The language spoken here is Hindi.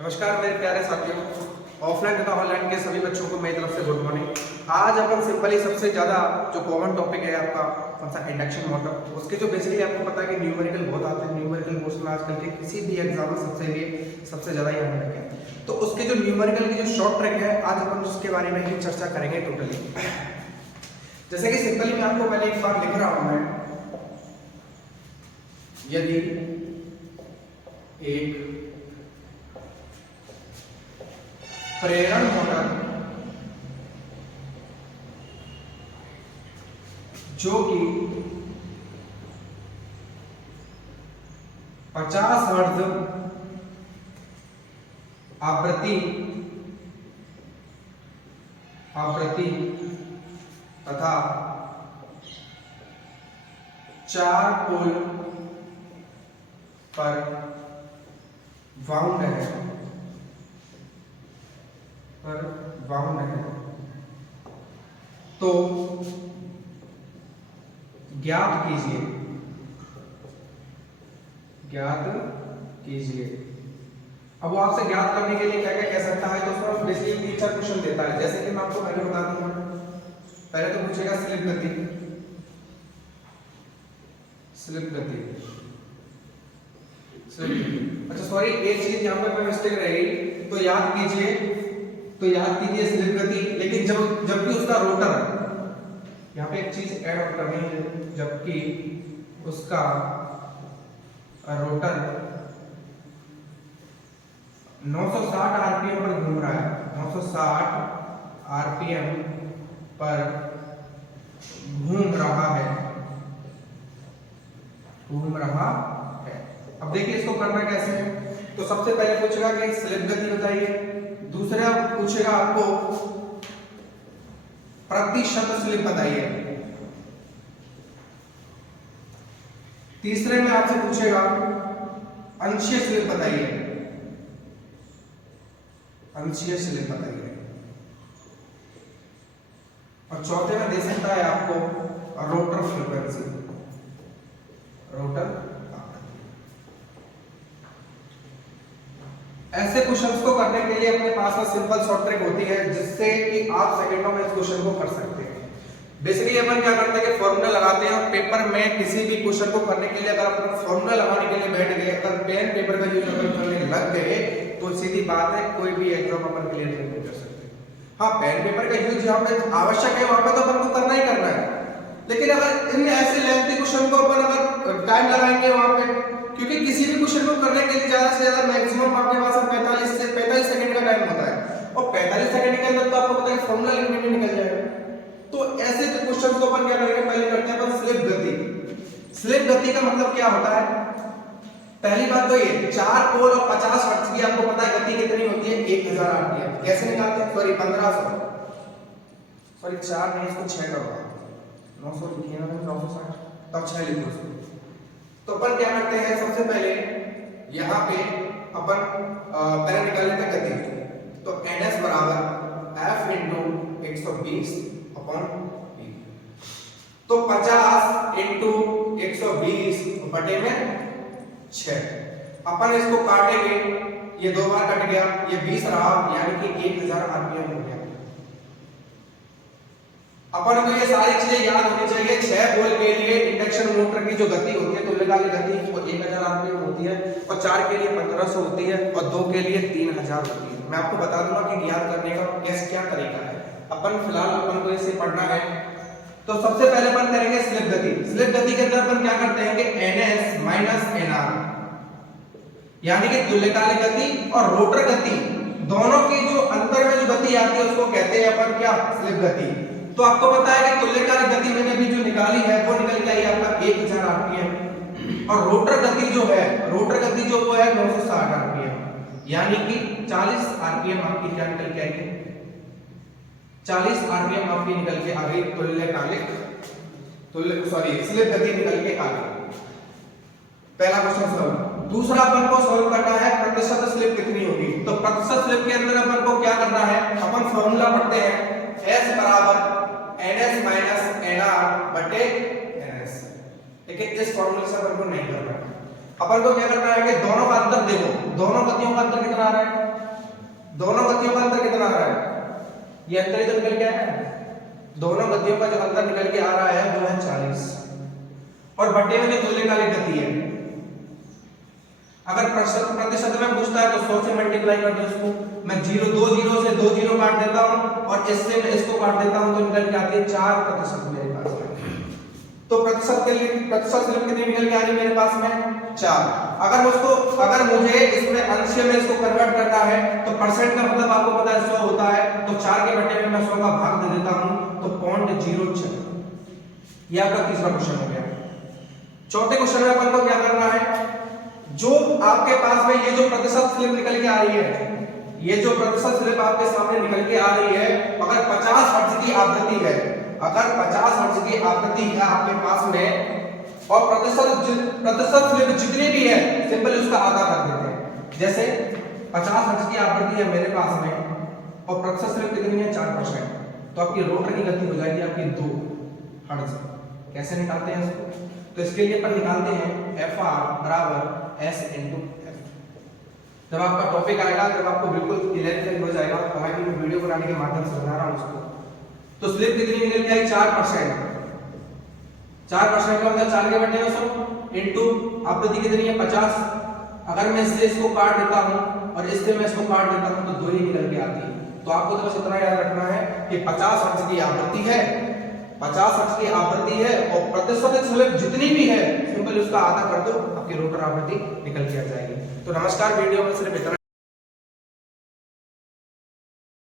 नमस्कार मेरे प्यारे साथियों, ऑफलाइन तथा ऑनलाइन के सभी बच्चों को मेरी तरफ से गुड मॉर्निंग। आज अपन सिंपली सबसे ज़्यादा जो कॉमन टॉपिक है आपका कौन सा इंडक्शन मोटर, उसके जो बेसिकली आपको पता है कि न्यूमेरिकल बहुत आते हैं। न्यूमेरिकल क्वेश्चन आजकल के किसी भी एग्जाम में सबसे ज़्यादा ही आने लगे हैं। तो उसके जो न्यूमेरिकल की जो शॉर्ट ट्रिक है, आज अपन उसके बारे में ही चर्चा करेंगे टोटली। जैसे कि सिंपली मैं आपको पहले एक बार लिख रहा हूँ मैं, यदि एक प्रेरण मोटर जो कि 50 हर्ट्ज आवृत्ति तथा 4 पोल पर वाउंड है, तो ज्ञात कीजिए। अब वो आपसे ज्ञात करने के लिए क्या क्या कह सकता है, तो उसमें बेसिकली 3-4 क्वेश्चन देता है। जैसे कि मैं आपको पहले बता दूंगा, पहले तो पूछेगा स्लिप गति। अच्छा सॉरी, एक चीज यहाँ पे मिस्टेक रहेगी, तो याद कीजिए स्लिप गति। लेकिन जबकि उसका रोटर, यहाँ पे एक चीज ऐड ऑन करनी है, जबकि उसका रोटर 960 आरपीएम पर घूम रहा है, 960 आरपीएम पर घूम रहा है। अब देखिए इसको करना कैसे है। तो सबसे पहले पूछेगा कि स्लिप गति बताइए, दूसरा पूछेगा आपको प्रतिशत स्लिप बताइए, तीसरे में आपसे पूछेगा अंशीय स्लिप बताइए, और चौथे में दे सकता है आपको रोटर फ्रीक्वेंसी, ऐसे क्वेश्चंस को करने के लिए अपने पास में सिंपल शॉर्ट ट्रिक होती है, जिससे कि आप सेकंडों में इस क्वेश्चन को कर सकते हैं। बेसिकली अपन क्या करते हैं कि फॉर्मूला लगाते हैं, और पेपर में किसी भी क्वेश्चन को करने के लिए अगर अपन फॉर्मूला लगाने के लिए बैठ गए, अगर पेन पेपर का यूज अगर करने लग गए, तो सीधी बात है कोई भी एग्जाम अपन क्लियर नहीं कर सकते। हाँ, पेन पेपर का यूज जहाँ पे आवश्यक है वहां पे तो अपन को करना ही करना है, लेकिन अगर इन ऐसे लेंथी क्वेश्चन को अपन अगर टाइम लगाएंगे वहां पे, क्योंकि किसी भी क्वेश्चन को करने के लिए ज्यादा से ज्यादा मैक्सिमम आपके पास 45 सेकंड का टाइम होता है, और 45 सेकंड के अंदर तो आपको पता है फॉर्मूला लिखने में निकल जाएगा। तो ऐसे क्वेश्चन को अपन क्या करेंगे, पहले करते हैं अपन स्लिप गति का मतलब क्या होता है। पहली बात तो ये 4 पोल और 50 हर्ट्ज की आपको पता है गति कितनी होती है, 1000 आरपीएम। कैसे निकालते हैं, सॉरी 1500, सॉरी 4 नहीं, इसको 6 करो, 900 लिखिए ना, 960 तब 6 लिखो उसको। तो अपन क्या करते हैं, सबसे पहले यहाँ पे अपन पहले निकाल लेते हैं गति। तो ns बराबर f इंटू 120 अपॉन p, तो 50 इंटू 120 बटे में 6। अपन इसको काटेंगे, ये 2 बार कट गया, ये 20 रहा, यानी कि 1000 आरपीएम हो गया। अपन को ये सारी चीजें याद होनी चाहिए। 6 पोल के लिए इंडक्शन मोटर की जो गति होती है, तुल्यकालिक गति, वो 1000 आरपीएम होती है, और 4 के लिए 1500 होती है, और 2 के लिए 3000 होती है। मैं आपको बता दूंगा कि याद करने का क्या तरीका है। अपन फिलहाल अपन को इसे पढ़ना है। तो सबसे पहले अपन करेंगे स्लिप गति के अंदर अपन क्या करते हैं कि ns माइनस nr, यानी कि तुल्यकालिक गति और रोटर गति दोनों की जो अंतर में जो गति आती है उसको कहते हैं अपन क्या, स्लिप गति। तो आपको पता है कि तुल्यकालिक गति मैंने भी जो निकाली है वो निकल के आई आपका 1000 आरपीएम, और रोटर गति जो वो है 960 आरपीएम, यानी कि 40 आरपीएम आपकी क्या निकल के आएगी, 40 आरपीएम आपकी निकल के आ गई स्लिप गति निकल के आ गई। पहला क्वेश्चन सॉल्व। दूसरा अपन को सॉल्व करना है प्रतिशत स्लिप कितनी होगी। तो प्रतिशत स्लिप के अंदर अपन को क्या करना है, अपन फॉर्मूला पढ़ते हैं, S बराबर ns माइनस nr बटे ns। लेकिन इस फॉर्मूले से अपन को नहीं करना है। अपन को क्या करना है कि दोनों का अंतर देखो, दोनों गतियों का अंतर कितना आ रहा है, दोनों गतियों का अंतर कितना आ रहा है? ये अंतर ही तो निकल के आया है। दोनों गतियों का जो अंतर निकल के आ रहा है वो है 40 और बटे में जो तुल्यकालिक गति है। अगर प्रतिशत में पूछता है तो 100 से मल्टीप्लाई कर दो इसको। मैं 2 जीरो से 2 जीरो काट देता हूं और इससे मैं इसको काट देता हूं तो निकल के आती है 4% मेरे पास में। तो प्रतिशत स्लिप कितनी निकल के आ रही है मेरे पास में? 4। अगर मुझे इसमें अंश में इसको कन्वर्ट करना है तो परसेंट का मतलब आपको पता है 100 होता है, तो 4 के बटे में मैं 100 का भाग दे देता हूं तो 0.06। ये आपका तीसरा क्वेश्चन हो गया। चौथे क्वेश्चन में अपन को क्या करना है? जो आपके पास में ये जो प्रतिशत स्लिप निकल के आ रही है, ये जो प्रतिशत स्लिप आपके सामने निकल के आ रही है, अगर 50 हर्ट्ज की आवृत्ति है, अगर 50 हर्ट्ज की आवृत्ति है आपके पास में और प्रतिशत स्लिप जितनी भी है सिंपल उसका आधा कर देते हैं। जैसे 50 हर्ट्ज की आवृत्ति है मेरे पास में और प्रतिशत स्लिप कितनी है? 4%, तो आपकी रोटर की गति हो जाएगी आपकी 2 हर्ट्ज। कैसे निकालते हैं इसको? तो इसके लिए अपन निकालते हैं Fr बराबर S × F। जब आपका टॉपिक आएगा, जब आपको बिल्कुल क्लियर हो जाएगा, हालांकि मैं वीडियो बनाने के माध्यम से बना रहा हूं उसको, तो स्लिप कितनी निकल के आई? 4%। 4% का मतलब 4 के बटे में 100 इनटू आवृत्ति कितनी है? 50। अगर मैं इससे इसको काट देता हूं और इससे मैं इसको काट देता हूं तो 2 ही निकल के आती है। तो आपको तो बस इतना याद रखना है कि 50 हर्ट्ज की आवृत्ति है, 50 हर्ट्ज की आवृत्ति है और प्रतिशत स्लिप जितनी भी है सिंपल उसका आधा कर दो, आपकी रोटर आवृत्ति निकल के आ जाएगी। तो नमस्कार, वीडियो में सिर्फ इतना।